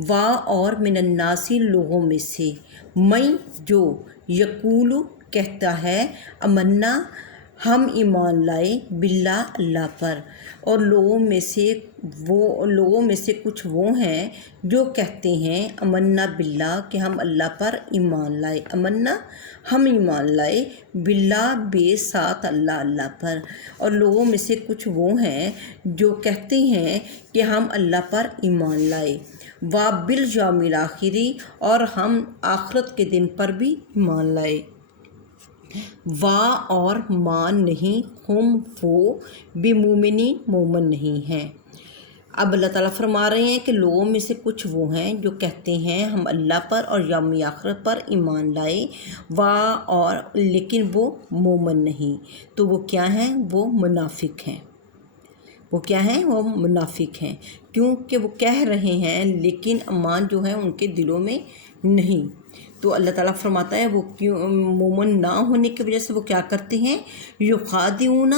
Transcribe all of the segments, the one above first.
وا اور من الناسی لوگوں میں سے، میں جو یقول کہتا ہے امنا ہم ایمان لائے باللہ اللہ پر، اور لوگوں میں سے کچھ وہ ہیں جو کہتے ہیں امنا باللہ کہ ہم اللہ پر ایمان لائے، امنا ہم ایمان لائے باللہ بے ساتھ اللہ پر، اور لوگوں میں سے کچھ وہ ہیں جو کہتے ہیں کہ ہم اللہ پر ایمان لائے، وا بالیوم الآخری اور ہم آخرت کے دن پر بھی ایمان لائے، وا اور ما نہیں ہم وہ بمومنین مومن نہیں ہیں۔ اب اللہ تعالیٰ فرما رہے ہیں کہ لوگوں میں سے کچھ وہ ہیں جو کہتے ہیں ہم اللہ پر اور یوم آخرت پر ایمان لائے، وا اور لیکن وہ مومن نہیں، تو وہ کیا ہیں؟ وہ منافق ہیں۔ وہ کیا ہیں؟ وہ منافق ہیں، کیونکہ وہ کہہ رہے ہیں لیکن ایمان جو ہے ان کے دلوں میں نہیں۔ تو اللہ تعالیٰ فرماتا ہے وہ کیوں مومن نہ ہونے کی وجہ سے وہ کیا کرتے ہیں؟ یخادعون،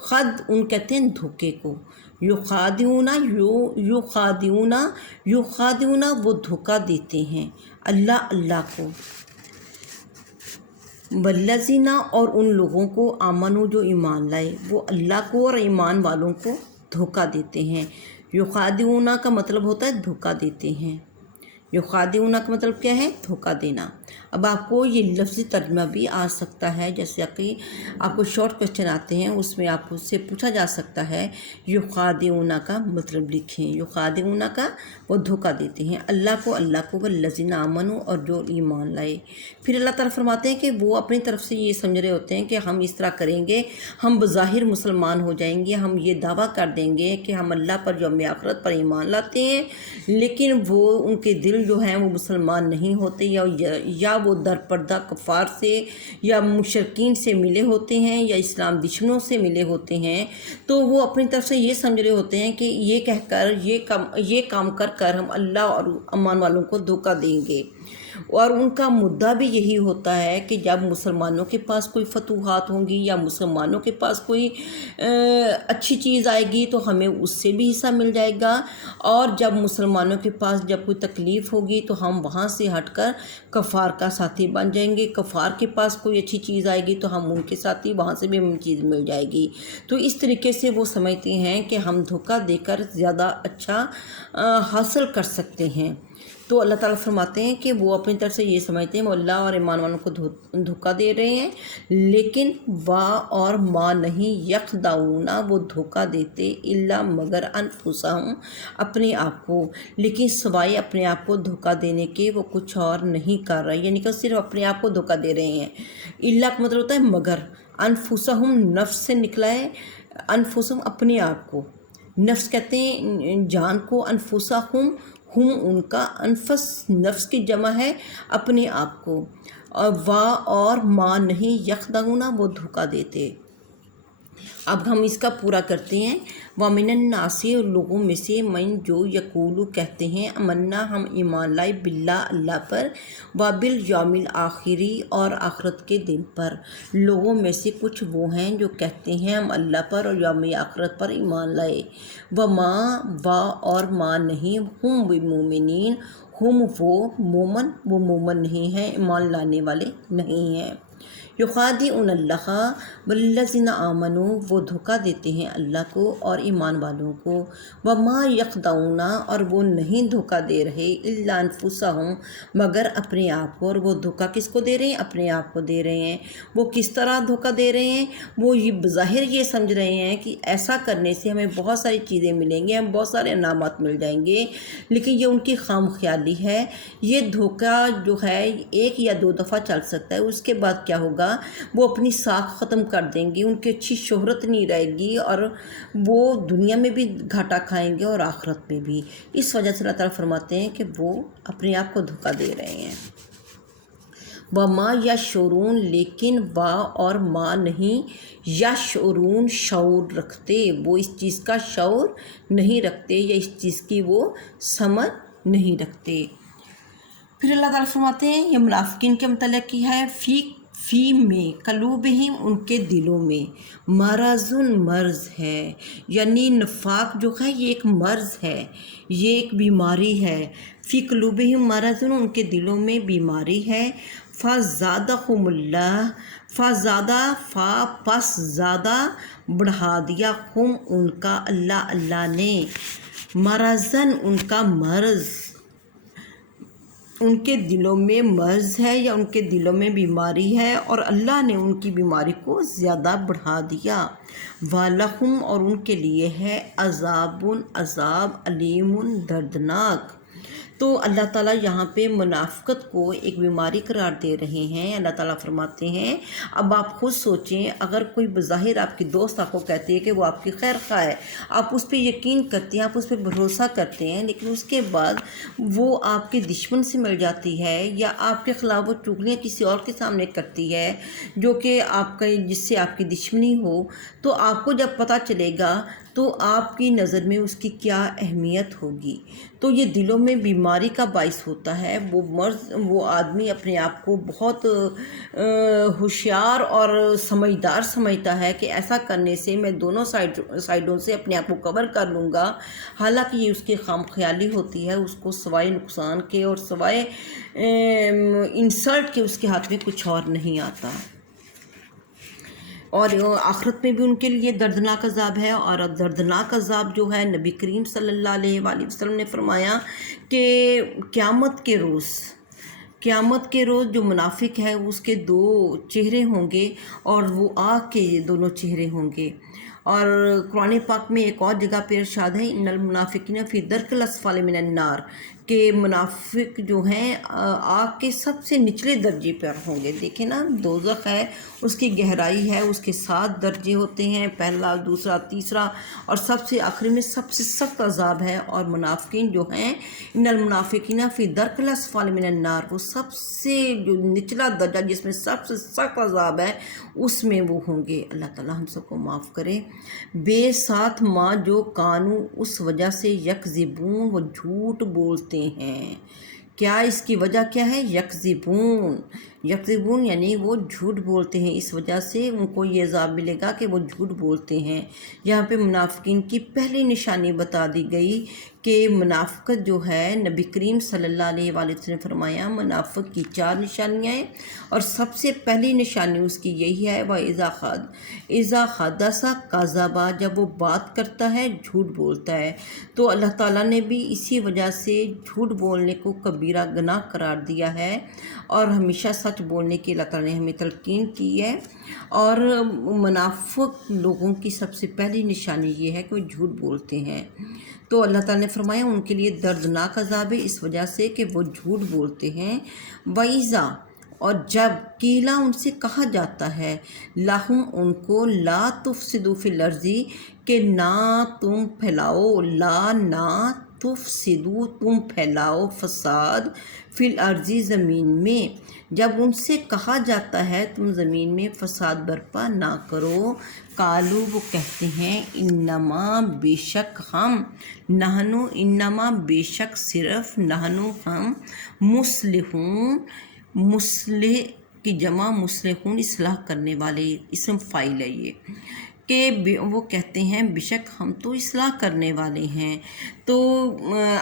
خد ان کہتے ہیں دھوکے کو، یخادعون وہ دھوکا دیتے ہیں اللہ کو، والذین اور ان لوگوں کو آمنو جو ایمان لائے، وہ اللہ کو اور ایمان والوں کو دھوکا دیتے ہیں۔ یخادعون کا مطلب ہوتا ہے دھوکا دیتے ہیں، یخادعون کا مطلب کیا ہے؟ دھوکا دینا۔ اب آپ کو یہ لفظی ترجمہ بھی آ سکتا ہے، جیسے کہ آپ کو شارٹ کویشچن آتے ہیں اس میں آپ سے پوچھا جا سکتا ہے یخادعون کا مطلب لکھیں، یخادعون کا وہ دھوکا دیتے ہیں اللہ کو والذین آمنوا اور جو ایمان لائے۔ پھر اللہ تعالیٰ فرماتے ہیں کہ وہ اپنی طرف سے یہ سمجھ رہے ہوتے ہیں کہ ہم اس طرح کریں گے، ہم بظاہر مسلمان ہو جائیں گے، ہم یہ دعویٰ کر دیں گے کہ ہم اللہ پر یوم آخرت پر ایمان لاتے ہیں، لیکن وہ ان کے دل جو ہیں وہ مسلمان نہیں ہوتے، یا وہ درپردہ کفار سے یا مشرکین سے ملے ہوتے ہیں یا اسلام دشمنوں سے ملے ہوتے ہیں، تو وہ اپنی طرف سے یہ سمجھ رہے ہوتے ہیں کہ یہ کہہ کر یہ کام کر ہم اللہ اور ایمان والوں کو دھوکہ دیں گے، اور ان کا مدعا بھی یہی ہوتا ہے کہ جب مسلمانوں کے پاس کوئی فتوحات ہوں گی یا مسلمانوں کے پاس کوئی اچھی چیز آئے گی تو ہمیں اس سے بھی حصہ مل جائے گا، اور جب مسلمانوں کے پاس جب کوئی تکلیف ہوگی تو ہم وہاں سے ہٹ کر کفار کا ساتھی بن جائیں گے، کفار کے پاس کوئی اچھی چیز آئے گی تو ہم ان کے ساتھی، وہاں سے بھی ہمیں چیز مل جائے گی۔ تو اس طریقے سے وہ سمجھتے ہیں کہ ہم دھوکہ دے کر زیادہ اچھا حاصل کر سکتے ہیں۔ تو اللہ تعالیٰ فرماتے ہیں کہ وہ اپنی طرف سے یہ سمجھتے ہیں وہ اللہ اور ایمان والوں کو دھوکہ دے رہے ہیں، لیکن وا اور ما نہیں یخدعون وہ دھوکہ دیتے الا مگر انفسہم اپنے آپ کو، لیکن سوائے اپنے آپ کو دھوکہ دینے کے وہ کچھ اور نہیں کر رہے، یعنی کہ صرف اپنے آپ کو دھوکہ دے رہے ہیں۔ الا کا مطلب ہوتا ہے مگر، انفسہم نفس سے نکلا ہے، انفسہم اپنے آپ کو، نفس کہتے ہیں جان کو، انفسہم ہم ان کا، انفس نفس کی جمع ہے اپنے آپ کو، اور وا اور ما نہیں یخدعون وہ دھوکہ دیتے۔ اب ہم اس کا پورا کرتے ہیں، وَمِنَ النَّاسِ اور لوگوں میں سے من جو یقول کہتے ہیں امنا ہم ایمان لائے باللہ اللہ پر، وبالیوم الآخری اور آخرت کے دن پر، لوگوں میں سے کچھ وہ ہیں جو کہتے ہیں ہم اللہ پر اور یوم آخرت پر ایمان لائے، وما وا اور ما نہیں ہم بمومنین ہم وہ مومن نہیں ہیں، ایمان لانے والے نہیں ہیں۔ یخادعون اللہ والذین آمنوا وہ دھوکہ دیتے ہیں اللہ کو اور ایمان والوں کو، وما یخدعون اور وہ نہیں دھوکہ دے رہے الا انفسہم مگر اپنے آپ کو، اور وہ دھوکہ کس کو دے رہے ہیں؟ اپنے آپ کو دے رہے ہیں۔ وہ کس طرح دھوکہ دے رہے ہیں؟ وہ یہ بظاہر یہ سمجھ رہے ہیں کہ ایسا کرنے سے ہمیں بہت ساری چیزیں ملیں گی، ہم بہت سارے انعامات مل جائیں گے، لیکن یہ ان کی خام خیالی ہے۔ یہ دھوکہ جو ہے ایک یا دو دفعہ چل سکتا ہے، اس کے بعد کیا ہوگا؟ وہ اپنی ساکھ ختم کر دیں گے، ان کی اچھی شہرت نہیں رہے گی، اور وہ دنیا میں بھی گھاٹا کھائیں گے اور آخرت میں بھی۔ اس وجہ سے اللہ تعالیٰ فرماتے ہیں کہ وہ اپنے آپ کو دھوکہ دے رہے ہیں۔ وما یشعرون لیکن وا اور ما نہیں یشعرون شعور رکھتے، وہ اس چیز کا شعور نہیں رکھتے یا اس چیز کی وہ سمجھ نہیں رکھتے۔ پھر اللہ تعالیٰ فرماتے ہیں یہ منافقین کے متعلق کی ہے، فی میں قلوبہم ان کے دلوں میں مرضن مرض ہے، یعنی نفاق جو ہے یہ ایک مرض ہے، یہ ایک بیماری ہے۔ فی قلوبہم مرضن ان کے دلوں میں بیماری ہے۔ فزادہم اللہ، فزادہ فا پس زیادہ بڑھا دیا ہم ان کا اللہ نے، مرضن ان کا مرض، ان کے دلوں میں مرض ہے یا ان کے دلوں میں بیماری ہے اور اللہ نے ان کی بیماری کو زیادہ بڑھا دیا۔ وَلَهُمْ اور ان کے لیے ہے عذاب علیم دردناک۔ تو اللہ تعالیٰ یہاں پہ منافقت کو ایک بیماری قرار دے رہے ہیں۔ اللہ تعالیٰ فرماتے ہیں اب آپ خود سوچیں، اگر کوئی بظاہر آپ کی دوست آپ کو کہتی ہے کہ وہ آپ کی خیر خواہ ہے، آپ اس پہ یقین کرتے ہیں، آپ اس پہ بھروسہ کرتے ہیں، لیکن اس کے بعد وہ آپ کے دشمن سے مل جاتی ہے یا آپ کے خلاف وہ چغلیاں کسی اور کے سامنے کرتی ہے جو کہ آپ کا جس سے آپ کی دشمنی ہو، تو آپ کو جب پتہ چلے گا تو آپ کی نظر میں اس کی کیا اہمیت ہوگی۔ تو یہ دلوں میں بیماری کا باعث ہوتا ہے۔ وہ آدمی اپنے آپ کو بہت ہوشیار اور سمجھدار سمجھتا ہے کہ ایسا کرنے سے میں دونوں سائڈوں سے اپنے آپ کو کور کر لوں گا، حالانکہ یہ اس کی خام خیالی ہوتی ہے۔ اس کو سوائے نقصان کے اور سوائے انسلٹ کے اس کے ہاتھ میں کچھ اور نہیں آتا۔ اور آخرت میں بھی ان کے لیے دردناک عذاب ہے، اور دردناک عذاب جو ہے نبی کریم صلی اللہ علیہ وآلہ وسلم نے فرمایا کہ قیامت کے روز جو منافق ہے اس کے دو چہرے ہوں گے اور وہ آگ کے دونوں چہرے ہوں گے۔ اور قرآن پاک میں ایک اور جگہ پہ ارشاد ہے ان المنافقین فی درک الاسفل من النار، کہ منافق جو ہیں آگ کے سب سے نچلے درجے پر ہوں گے۔ دیکھیں نا، دوزخ ہے، اس کی گہرائی ہے، اس کے 7 درجے ہوتے ہیں، پہلا، دوسرا، تیسرا، اور سب سے آخری میں سب سے سخت عذاب ہے۔ اور منافقین جو ہیں ان المنافقین فی درک الاسفل من النار، وہ سب سے جو نچلا درجہ جس میں سب سے سخت عذاب ہے اس میں وہ ہوں گے۔ اللہ تعالیٰ ہم سب کو معاف کرے۔ بے ساتھ ماں جو کانو، اس وجہ سے یکذبون، وہ جھوٹ بولتے ہیں۔ کیا اس کی وجہ کیا ہے؟ یکذبون یعنی وہ جھوٹ بولتے ہیں، اس وجہ سے ان کو یہ عذاب ملے گا کہ وہ جھوٹ بولتے ہیں۔ یہاں پہ منافقین کی پہلی نشانی بتا دی گئی کہ منافقت جو ہے، نبی کریم صلی اللہ علیہ وآلہ وسلم نے فرمایا منافق کی 4 نشانیاں ہیں، اور سب سے پہلی نشانی اس کی یہی ہے اذا حدث کذب، جب وہ بات کرتا ہے جھوٹ بولتا ہے۔ تو اللہ تعالیٰ نے بھی اسی وجہ سے جھوٹ بولنے کو کبیرہ گناہ قرار دیا ہے، اور ہمیشہ سچ بولنے کی اللہ تعالیٰ نے ہمیں تلقین کی ہے۔ اور منافق لوگوں کی سب سے پہلی نشانی یہ ہے کہ وہ جھوٹ بولتے ہیں۔ تو اللہ تعالیٰ نے فرمایا ان کے لیے دردناک عذاب ہے اس وجہ سے کہ وہ جھوٹ بولتے ہیں۔ وَإِذَا، اور جب قیلا ان سے کہا جاتا ہے، لہم ان کو، لا تفسدوا فی الارض، کہ نہ تم پھیلاؤ، نہ تفسدوا تم پھیلاؤ فساد، فی الارض زمین میں، جب ان سے کہا جاتا ہے تم زمین میں فساد برپا نہ کرو، قالو وہ کہتے ہیں، انما بے شک ہم، نحنو انما بے شک صرف، نحنو ہم، مصلحون، مصلح کی جمع مصلحون اصلاح کرنے والے، اسم فاعل ہے یہ، کہ وہ کہتے ہیں بے شک ہم تو اصلاح کرنے والے ہیں۔ تو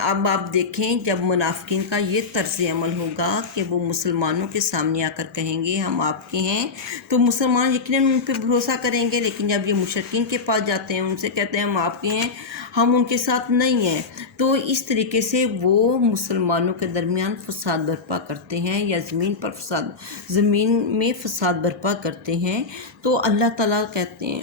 اب آپ دیکھیں جب منافقین کا یہ طرز عمل ہوگا کہ وہ مسلمانوں کے سامنے آ کر کہیں گے ہم آپ کے ہیں، تو مسلمان یقیناً ان پہ بھروسہ کریں گے، لیکن جب یہ مشرکین کے پاس جاتے ہیں ان سے کہتے ہیں ہم آپ کے ہیں، ہم ان کے ساتھ نہیں ہیں، تو اس طریقے سے وہ مسلمانوں کے درمیان فساد برپا کرتے ہیں یا زمین میں فساد برپا کرتے ہیں۔ تو اللہ تعالیٰ کہتے ہیں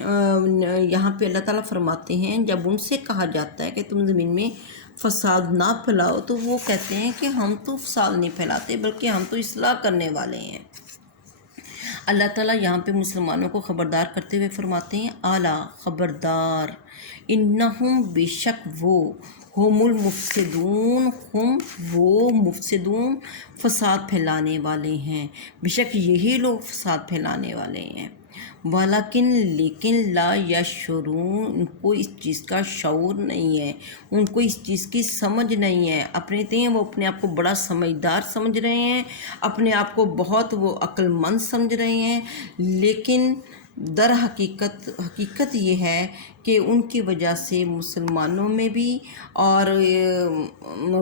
یہاں پہ اللہ تعالیٰ فرماتے ہیں جب ان سے کہا جاتا ہے کہ تم زمین میں فساد نہ پھیلاؤ، تو وہ کہتے ہیں کہ ہم تو فساد نہیں پھیلاتے بلکہ ہم تو اصلاح کرنے والے ہیں۔ اللہ تعالیٰ یہاں پہ مسلمانوں کو خبردار کرتے ہوئے فرماتے ہیں اعلیٰ خبردار، انہم بے شک وہ، ہم المفسدون، ہم وہ مفسدون فساد پھیلانے والے ہیں، بے شک یہی لوگ فساد پھیلانے والے ہیں۔ لیکن لا یشعرون، ان کو اس چیز کا شعور نہیں ہے، ان کو اس چیز کی سمجھ نہیں ہے۔ وہ اپنے آپ کو بڑا سمجھدار سمجھ رہے ہیں، اپنے آپ کو بہت وہ عقل مند سمجھ رہے ہیں، لیکن در حقیقت یہ ہے کہ ان کی وجہ سے مسلمانوں میں بھی اور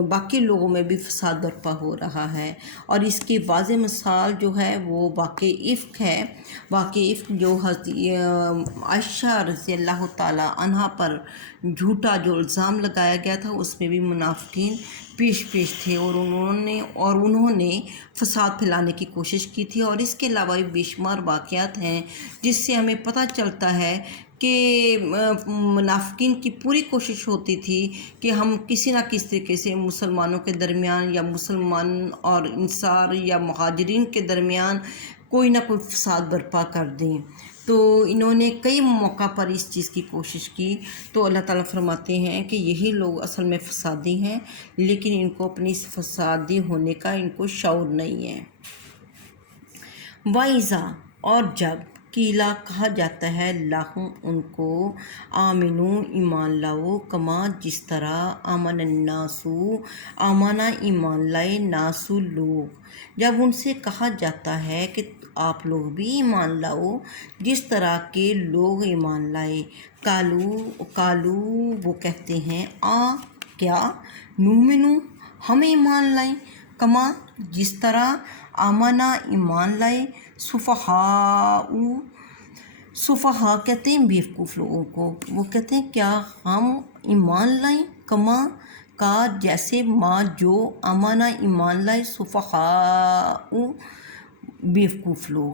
باقی لوگوں میں بھی فساد برپا ہو رہا ہے۔ اور اس کی واضح مثال جو ہے وہ واقع افک ہے۔ واقع افک جو عائشہ رضی اللہ تعالیٰ عنہا پر جھوٹا جو الزام لگایا گیا تھا، اس میں بھی منافقین پیش تھے، اور انہوں نے فساد پھیلانے کی کوشش کی تھی۔ اور اس کے علاوہ بھی بے شمار واقعات ہیں جس سے ہمیں پتہ چلتا ہے کہ منافقین کی پوری کوشش ہوتی تھی کہ ہم کسی نہ کسی طریقے سے مسلمانوں کے درمیان یا مسلمان اور انصار یا مہاجرین کے درمیان کوئی نہ کوئی فساد برپا کر دیں۔ تو انہوں نے کئی موقع پر اس چیز کی کوشش کی۔ تو اللہ تعالیٰ فرماتے ہیں کہ یہی لوگ اصل میں فسادی ہیں، لیکن ان کو اپنی اس فسادی ہونے کا ان کو شعور نہیں ہے۔ وَإِذَا، اور جب قیلا کہا جاتا ہے لہم ان کو، آمنو ایمان لاؤ، کما جس طرح آمن الناسو آمنا ایمان لائے ناسو لوگ، جب ان سے کہا جاتا ہے کہ آپ لوگ بھی ایمان لاؤ جس طرح کے لوگ ایمان لائے، کالو وہ کہتے ہیں، کیا، نومنو ہم ایمان لائیں، کما جس طرح آمنا ایمان لائے، صفحاء کہتے ہیں بیوقوف لوگوں کو، وہ کہتے ہیں کیا ہم ایمان لائیں، کما کا جیسے، ما جو، آمنا ایمان لائے، صفحاء بیوقوف لوگ،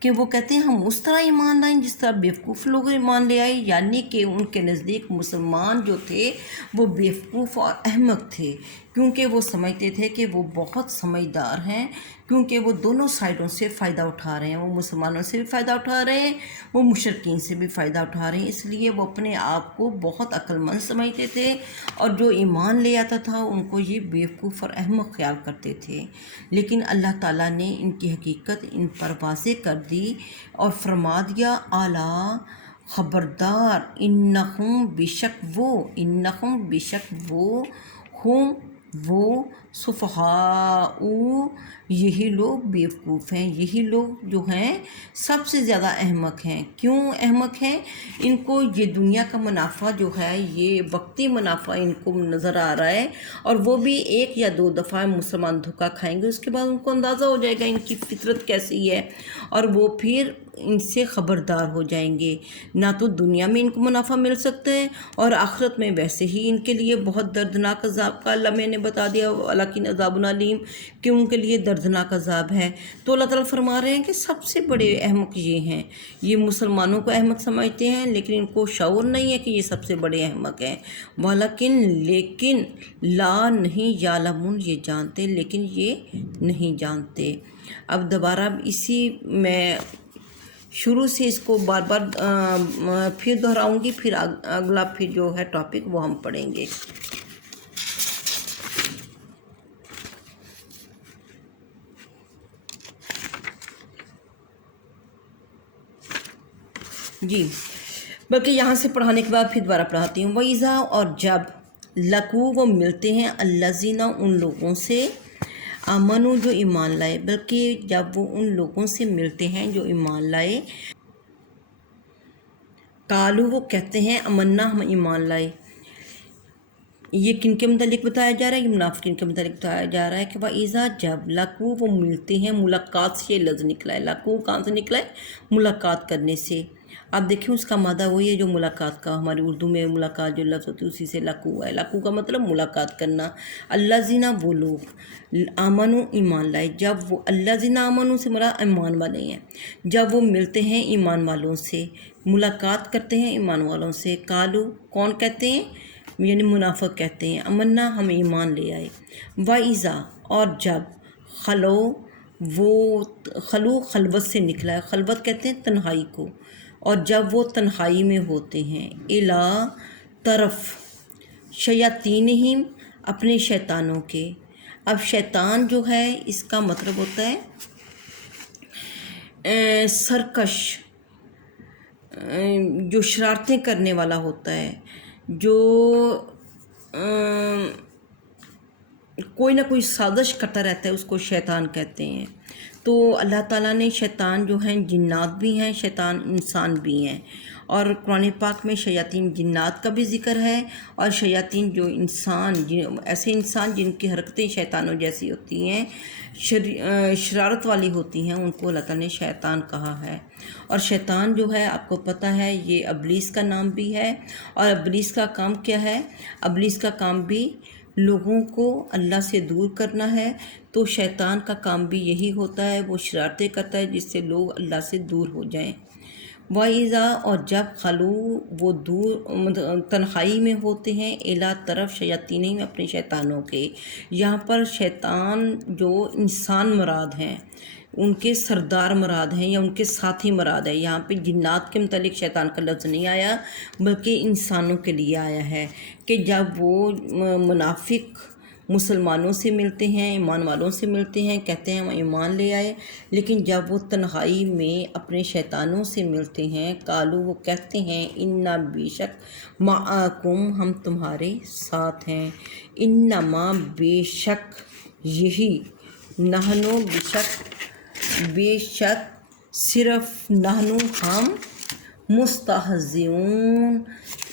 کہ وہ کہتے ہیں ہم اس طرح ایمان لائیں جس طرح بیوقوف لوگ ایمان لے آئے، یعنی کہ ان کے نزدیک مسلمان جو تھے وہ بیوقوف اور احمق تھے، کیونکہ وہ سمجھتے تھے کہ وہ بہت سمجھدار ہیں، کیونکہ وہ دونوں سائڈوں سے فائدہ اٹھا رہے ہیں، وہ مسلمانوں سے بھی فائدہ اٹھا رہے ہیں، وہ مشرکین سے بھی فائدہ اٹھا رہے ہیں، اس لیے وہ اپنے آپ کو بہت عقل مند سمجھتے تھے، اور جو ایمان لے آتا تھا ان کو یہ بیوقوف اور احمق خیال کرتے تھے۔ لیکن اللہ تعالیٰ نے ان کی حقیقت ان پر واضح کر دی اور فرما دیا، اعلیٰ خبردار، انہم بے شک وہ ہم وہ صفحاء یہی لوگ بیوقوف ہیں، یہی لوگ جو ہیں سب سے زیادہ احمق ہیں۔ کیوں احمق ہیں؟ ان کو یہ دنیا کا منافع جو ہے، یہ وقتی منافع ان کو نظر آ رہا ہے، اور وہ بھی ایک یا دو دفعہ مسلمان دھوکہ کھائیں گے، اس کے بعد ان کو اندازہ ہو جائے گا ان کی فطرت کیسی ہے، اور وہ پھر ان سے خبردار ہو جائیں گے۔ نہ تو دنیا میں ان کو منافع مل سکتا ہے، اور آخرت میں ویسے ہی ان کے لیے بہت دردناک عذاب کا اللہ میں نے بتا دیا، وَلَٰكِنَّ عَذَابٌ علیم، کہ ان کے لیے دردناک عذاب ہے۔ تو اللہ تعالیٰ فرما رہے ہیں کہ سب سے بڑے احمق یہ ہیں، یہ مسلمانوں کو احمق سمجھتے ہیں، لیکن ان کو شعور نہیں ہے کہ یہ سب سے بڑے احمق ہیں۔ لیکن لا نہیں یعلمون، یہ جانتے لیکن یہ نہیں جانتے۔ اب دوبارہ اسی میں شروع سے اس کو بار بار پھر دہراؤں گی، پھر اگلا پھر جو ہے ٹاپک وہ ہم پڑھیں گے۔ جی، بلکہ یہاں سے پڑھانے کے بعد پھر دوبارہ پڑھاتی ہوں۔ وَإِذَا، اور جب، لَقُوا وہ ملتے ہیں، الَّذِينَ ان لوگوں سے، آمنوا جو ایمان لائے، بلکہ جب وہ ان لوگوں سے ملتے ہیں جو ایمان لائے، قالوا وہ کہتے ہیں، آمنا ہم ایمان لائے۔ یہ کن کے متعلق بتایا جا رہا ہے؟ یہ منافقین کے متعلق بتایا جا رہا ہے کہ وَإِذَا جب، لَقُوا وہ ملتے ہیں، ملاقات سے یہ لفظ نکلا ہے، لَقُوا کہاں سے نکلا ہے؟ ملاقات کرنے سے۔ اب دیکھیں اس کا مادہ وہی ہے جو ملاقات کا، ہماری اردو میں ملاقات جو لفظ ہوتی ہے اسی سے لقوا ہے۔ لقوا کا مطلب ملاقات کرنا۔ الذین وہ لوگ، آمنوا ایمان لائے، جب وہ، الذین آمنوا سے مراد ایمان والے ہیں، جب وہ ملتے ہیں ایمان والوں سے، ملاقات کرتے ہیں ایمان والوں سے، قالوا کون کہتے ہیں؟ یعنی منافق کہتے ہیں، آمنا ہم ایمان لے آئے۔ وَإِذَا اور جب، خلو وہ، خلو خلوت سے نکلا ہے، خلوت کہتے ہیں تنہائی کو، اور جب وہ تنہائی میں ہوتے ہیں، الی طرف، شیاطینہم اپنے شیطانوں کے۔ اب شیطان جو ہے اس کا مطلب ہوتا ہے سرکش، جو شرارتیں کرنے والا ہوتا ہے، جو کوئی نہ کوئی سازش کرتا رہتا ہے، اس کو شیطان کہتے ہیں۔ تو اللہ تعالیٰ نے شیطان جو ہیں جنات بھی ہیں، شیطان انسان بھی ہیں، اور قرآن پاک میں شیاطین جنات کا بھی ذکر ہے، اور شیاطین جو انسان ایسے انسان جن کی حرکتیں شیطانوں جیسی ہوتی ہیں، شرارت والی ہوتی ہیں، ان کو اللہ تعالیٰ نے شیطان کہا ہے۔ اور شیطان جو ہے آپ کو پتہ ہے یہ ابلیس کا نام بھی ہے، اور ابلیس کا کام کیا ہے؟ ابلیس کا کام بھی لوگوں کو اللہ سے دور کرنا ہے۔ تو شیطان کا کام بھی یہی ہوتا ہے، وہ شرارتیں کرتا ہے جس سے لوگ اللہ سے دور ہو جائیں۔ وَإِذَا اور جب خلو وہ دور تنہائی میں ہوتے ہیں، الا طرف شیاطین میں اپنے شیطانوں کے، یہاں پر شیطان جو انسان مراد ہیں، ان کے سردار مراد ہیں یا ان کے ساتھی مراد ہے۔ یہاں پہ جنات کے متعلق شیطان کا لفظ نہیں آیا، بلکہ انسانوں کے لیے آیا ہے کہ جب وہ منافق مسلمانوں سے ملتے ہیں، ایمان والوں سے ملتے ہیں، کہتے ہیں ہم ایمان لے آئے، لیکن جب وہ تنہائی میں اپنے شیطانوں سے ملتے ہیں، قالو وہ کہتے ہیں انا بے شک معکم ہم تمہارے ساتھ ہیں، انما بے شک یہی، نحنو بے شک صرف نحنو ہم، مستہزئون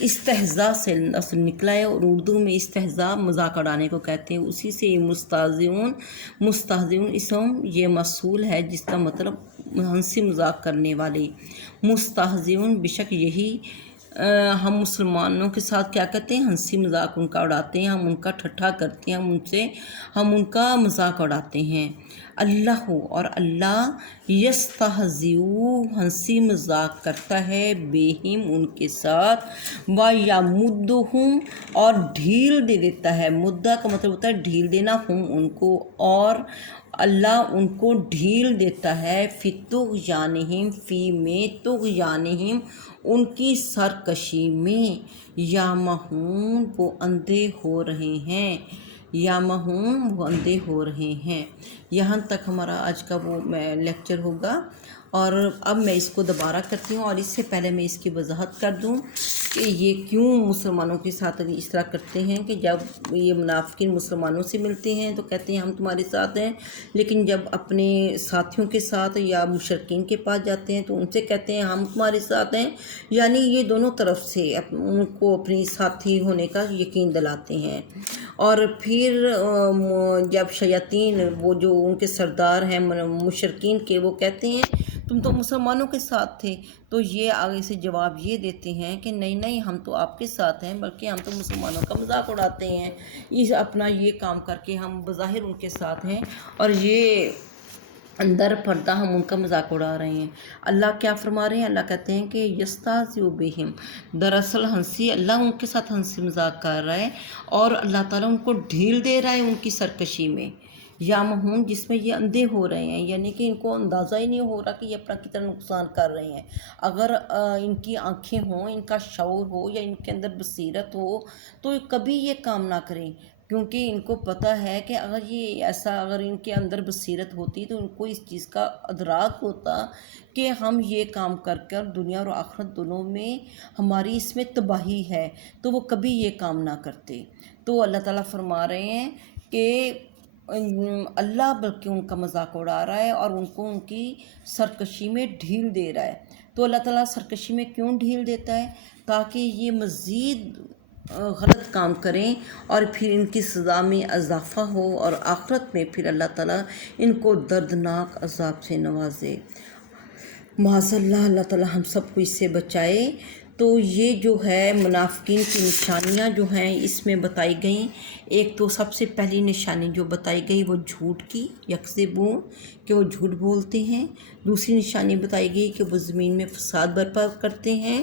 استہزاء سے لفظ نکلا ہے، اور اردو میں استہزاء مذاق اڑانے کو کہتے ہیں، اسی سے یہ مستہزئون اسم یہ موصول ہے جس کا مطلب ہنسی مذاق کرنے والے۔ مستہزئون بے شک یہی ہم مسلمانوں کے ساتھ کیا کرتے ہیں؟ ہنسی مذاق ان کا اڑاتے ہیں، ہم ان کا ٹھٹھا کرتے ہیں، ہم ان کا مذاق اڑاتے ہیں۔ اللہ اور اللہ یستہزئو ہنسی مذاق کرتا ہے، بہم ان کے ساتھ، ویمدہم اور ڈھیل دے دیتا ہے، مدہ کا مطلب ہوتا ہے ڈھیل دینا، ہم ان کو اور اللہ ان کو ڈھیل دیتا ہے، فی طغیانہم فی میں طغیانہم ان کی سرکشی میں، یامہون وہ اندھے ہو رہے ہیں، یامہون وہ اندھے ہو رہے ہیں۔ یہاں تک ہمارا آج کا وہ لیکچر ہوگا، اور اب میں اس کو دوبارہ کرتی ہوں، اور اس سے پہلے میں اس کی وضاحت کر دوں کہ یہ کیوں مسلمانوں کے ساتھ اس طرح کرتے ہیں کہ جب یہ منافقین مسلمانوں سے ملتے ہیں تو کہتے ہیں ہم تمہارے ساتھ ہیں، لیکن جب اپنے ساتھیوں کے ساتھ یا مشرکین کے پاس جاتے ہیں تو ان سے کہتے ہیں ہم تمہارے ساتھ ہیں، یعنی یہ دونوں طرف سے ان کو اپنی ساتھی ہونے کا یقین دلاتے ہیں۔ اور پھر جب شیاطین وہ جو ان کے سردار ہیں مشرکین کے، وہ کہتے ہیں تم تو مسلمانوں کے ساتھ تھے، تو یہ آگے سے جواب یہ دیتے ہیں کہ نہیں ہم تو آپ کے ساتھ ہیں، بلکہ ہم تو مسلمانوں کا مذاق اڑاتے ہیں، اس اپنا یہ کام کر کے ہم بظاہر ان کے ساتھ ہیں، اور یہ اندر پردہ ہم ان کا مذاق اڑا رہے ہیں۔ اللہ کیا فرما رہے ہیں؟ اللہ کہتے ہیں کہ یستہزئ بہم، دراصل اللہ ان کے ساتھ ہنسی مذاق کر رہا ہے، اور اللہ تعالیٰ ان کو ڈھیل دے رہا ہے ان کی سرکشی میں، یامہون جس میں یہ اندھے ہو رہے ہیں، یعنی کہ ان کو اندازہ ہی نہیں ہو رہا کہ یہ اپنا کتنا نقصان کر رہے ہیں۔ اگر ان کی آنکھیں ہوں، ان کا شعور ہو، یا ان کے اندر بصیرت ہو، تو کبھی یہ کام نہ کریں، کیونکہ ان کو پتہ ہے کہ اگر ان کے اندر بصیرت ہوتی تو ان کو اس چیز کا ادراک ہوتا کہ ہم یہ کام کر کر دنیا اور آخرت دونوں میں ہماری اس میں تباہی ہے، تو وہ کبھی یہ کام نہ کرتے۔ تو اللہ تعالیٰ فرما رہے ہیں کہ اللہ بلکہ ان کا مذاق اڑا رہا ہے اور ان کو ان کی سرکشی میں ڈھیل دے رہا ہے۔ تو اللہ تعالیٰ سرکشی میں کیوں ڈھیل دیتا ہے؟ تاکہ یہ مزید غلط کام کریں اور پھر ان کی سزا میں اضافہ ہو، اور آخرت میں پھر اللہ تعالیٰ ان کو دردناک عذاب سے نوازے۔ معاذ اللہ، اللہ تعالیٰ ہم سب کو اس سے بچائے۔ تو یہ جو ہے منافقین کی نشانیاں جو ہیں اس میں بتائی گئیں، ایک تو سب سے پہلی نشانی جو بتائی گئی وہ جھوٹ کی، یکذبون کہ وہ جھوٹ بولتے ہیں۔ دوسری نشانی بتائی گئی کہ وہ زمین میں فساد برپا کرتے ہیں۔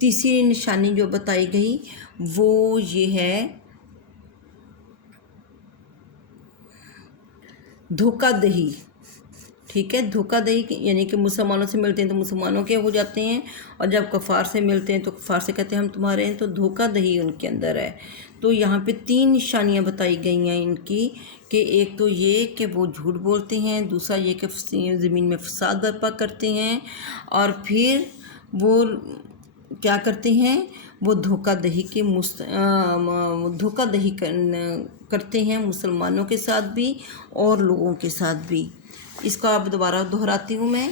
تیسری نشانی جو بتائی گئی وہ یہ ہے دھوکہ دہی، ٹھیک ہے، دھوکہ دہی یعنی کہ مسلمانوں سے ملتے ہیں تو مسلمانوں کے ہو جاتے ہیں، اور جب کفار سے ملتے ہیں تو کفار سے کہتے ہیں ہم تمہارے ہیں، تو دھوکہ دہی ان کے اندر ہے۔ تو یہاں پہ 3 نشانیاں بتائی گئی ہیں ان کی، کہ ایک تو یہ کہ وہ جھوٹ بولتے ہیں، دوسرا یہ کہ زمین میں فساد برپا کرتے ہیں، اور پھر وہ کیا کرتے ہیں، وہ دھوکہ دہی کرتے ہیں مسلمانوں کے ساتھ بھی اور لوگوں کے ساتھ بھی۔ اس کا اب دوبارہ دہراتی ہوں میں۔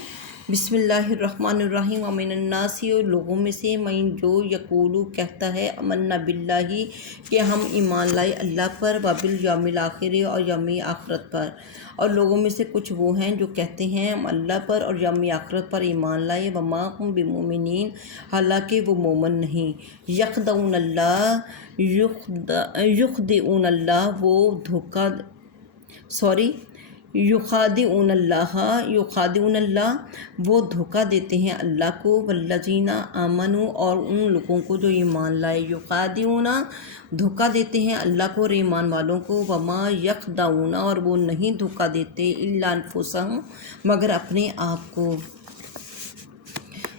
بسم اللہ الرحمن الرحیم۔ ومن الناس، لوگوں میں سے، من جو یقولو کہتا ہے، آمنا باللہ کہ ہم ایمان لائے اللہ پر، وبالیوم الآخر اور یوم آخرت پر۔ اور لوگوں میں سے کچھ وہ ہیں جو کہتے ہیں ہم اللہ پر اور یوم آخرت پر ایمان لائے، وما ہم بمؤمنین، حالانکہ وہ مومن نہیں۔ یخدعون اللہ، وہ یخادعون اللہ، وہ دھوکہ دیتے ہیں اللہ کو، والذین آمنوا، اور ان لوگوں کو جو ایمان لائے، یخادعون دھوکہ دیتے ہیں اللہ کو اور ایمان والوں کو، وما یخدعون، اور وہ نہیں دھوکہ دیتے، الا انفسہم، مگر اپنے آپ کو،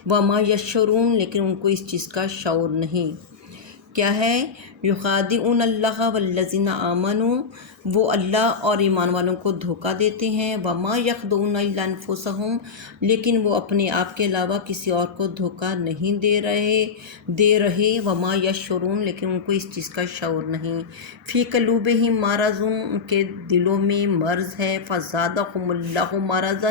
وما یشعرون، لیکن ان کو اس چیز کا شعور نہیں۔ کیا ہے؟ یخادعون اللہ والذین آمنوا، وہ اللہ اور ایمان والوں کو دھوکہ دیتے ہیں، وما یخدعون الا انفسہم، لیکن وہ اپنے آپ کے علاوہ کسی اور کو دھوکہ نہیں دے رہے، وما یشعرون، لیکن ان کو اس چیز کا شعور نہیں۔ فی قلوبہم مرض، ان کے دلوں میں مرض ہے، فزادہم اللہ مرضا،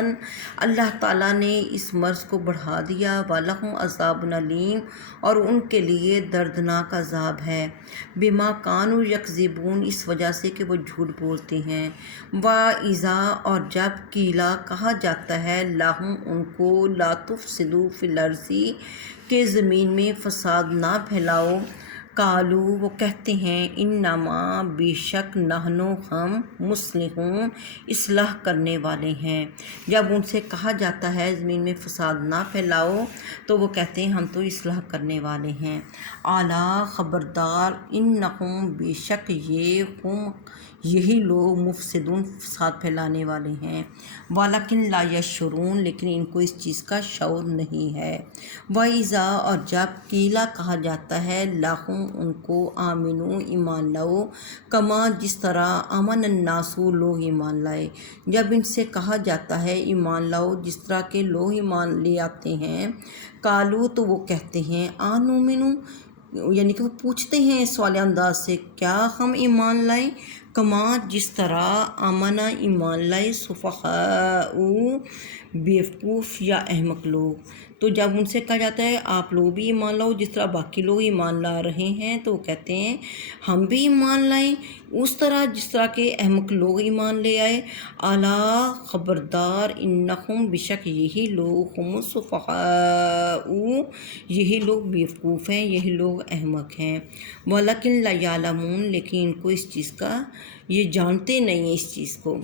اللہ تعالیٰ نے اس مرض کو بڑھا دیا، ولہم عذاب علیم، اور ان کے لیے دردناک عذاب ہے، بما کانوا یکذبون، اس وجہ سے کہ وہ جھوٹ بولتے ہیں، وَإِذَا، اور جب قیلا کہا جاتا ہے، لہم ان کو، لا تفسدوا فی الارض، کہ زمین میں فساد نہ پھیلاؤ، قالو، وہ کہتے ہیں، انما، بے شک، نحنو، ہم، مصلحون، اصلاح کرنے والے ہیں۔ جب ان سے کہا جاتا ہے زمین میں فساد نہ پھیلاؤ تو وہ کہتے ہیں ہم تو اصلاح کرنے والے ہیں۔ اعلیٰ، خبردار، انہم، بے شک یہی لوگ، مفسدون، فساد پھیلانے والے ہیں، ولیکن لا یشعرون، لیکن ان کو اس چیز کا شعور نہیں ہے۔ وَإِذَا، اور جب قیلا کہا جاتا ہے، لہم ان کو، آمنو، ایمان لاؤ، کما، جس طرح، آمن الناس، لوگ ایمان لائے، جب ان سے کہا جاتا ہے ایمان لاؤ جس طرح کے لوگ ایمان لے آتے ہیں، قالو، تو وہ کہتے ہیں، آنؤمنو، یعنی کہ وہ پوچھتے ہیں سوال انداز سے، کیا ہم ایمان لائیں، کما، جس طرح، آمنا، ایمان لائے، سفہاء، بیوقوف یا احمق لوگ۔ تو جب ان سے کہا جاتا ہے آپ لوگ بھی ایمان لاؤ جس طرح باقی لوگ ایمان لا رہے ہیں، تو وہ کہتے ہیں ہم بھی ایمان لائیں اس طرح جس طرح کے احمق لوگ ایمان لے آئے۔ اعلیٰ، خبردار، انہم، بشک یہی لوگ، ہم السفہاء، یہی لوگ بیوقوف ہیں، یہی لوگ احمق ہیں، ولیکن لا یعلمون، لیکن ان کو اس چیز کا، یہ جانتے نہیں ہیں اس چیز کو۔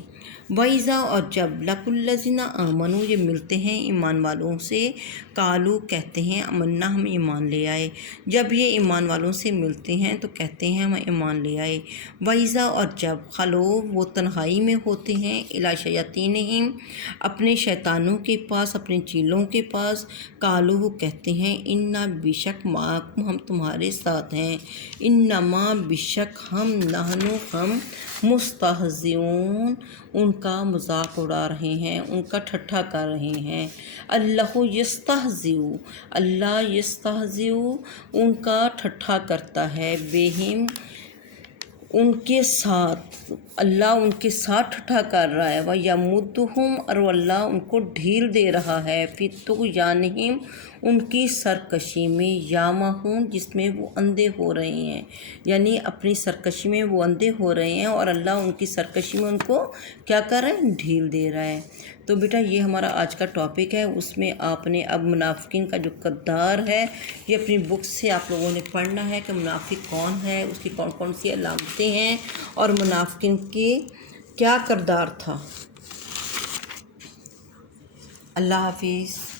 وَإِذَا، اور جب، لقوا الذین آمنوا، یہ ملتے ہیں ایمان والوں سے، قالوا، کہتے ہیں، آمنا، ہم ایمان لے آئے، جب یہ ایمان والوں سے ملتے ہیں تو کہتے ہیں ہم ایمان لے آئے۔ وَإِذَا، اور جب، خلوا، وہ تنہائی میں ہوتے ہیں، الی شیاطینہم، اپنے شیطانوں کے پاس، اپنے چیلوں کے پاس، قالوا، وہ کہتے ہیں، انا، بشک، معکم، ہم تمہارے ساتھ ہیں، انما، بشک، ہم، نحنو، ہم، مستہزئون، ان کا مذاق اڑا رہے ہیں، ان کا ٹھٹھا کر رہے ہیں۔ اللہ یستہزئ، اللہ یستہزئ، ان کا ٹھٹھا کرتا ہے، بہم، ان کے ساتھ، اللہ ان کے ساتھ ٹھٹھا کر رہا ہے، وَیَمُدُّہُمْ، اور اللہ ان کو ڈھیل دے رہا ہے، فِی طغیانہم، ان کی سرکشی میں، یعمہون، جس میں وہ اندھے ہو رہے ہیں، یعنی اپنی سرکشی میں وہ اندھے ہو رہے ہیں اور اللہ ان کی سرکشی میں ان کو کیا کر رہا ہے، ڈھیل دے رہا ہے۔ تو بیٹا یہ ہمارا آج کا ٹاپک ہے، اس میں آپ نے اب منافقین کا جو کردار ہے یہ اپنی بک سے آپ لوگوں نے پڑھنا ہے کہ منافق کون ہے، اس کی کون کون سی علامتیں ہیں اور منافقین کے کیا کردار تھا۔ اللہ حافظ۔